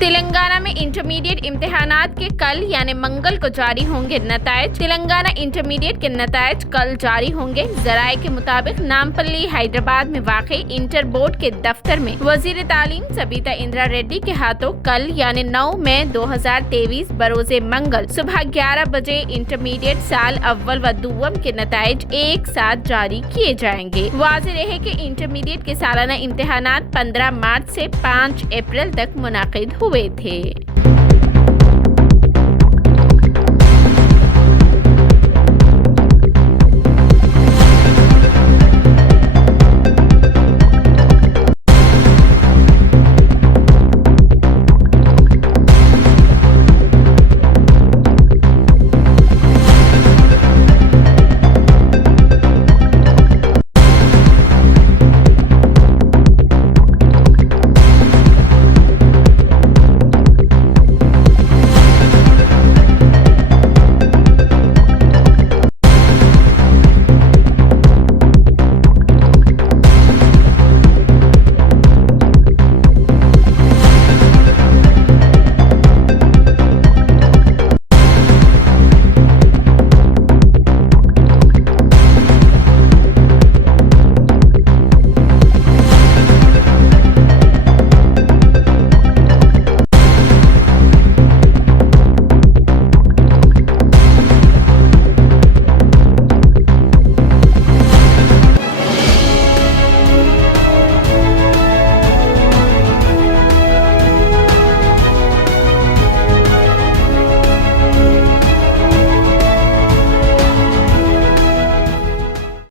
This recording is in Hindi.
तेलंगाना में इंटरमीडिएट इम्तिहानात के कल यानी मंगल को जारी होंगे नतायज। तेलंगाना इंटरमीडिएट के नतायज कल जारी होंगे। जराये के मुताबिक नामपल्ली हैदराबाद में वाक़ इंटर बोर्ड के दफ्तर में वजीर तालीम सबीता इंदिरा रेड्डी के हाथों कल यानी 9 मई 2023 बरोज़े मंगल सुबह 11 बजे इंटरमीडिएट साल अव्वल व दुव्वम के नतायज एक साथ जारी किए जाएंगे। वाज़ेह रहे कि इंटरमीडिएट के सालाना इम्तिहानात 15 मार्च से 5 अप्रैल तक मुनाकिद हुए थे।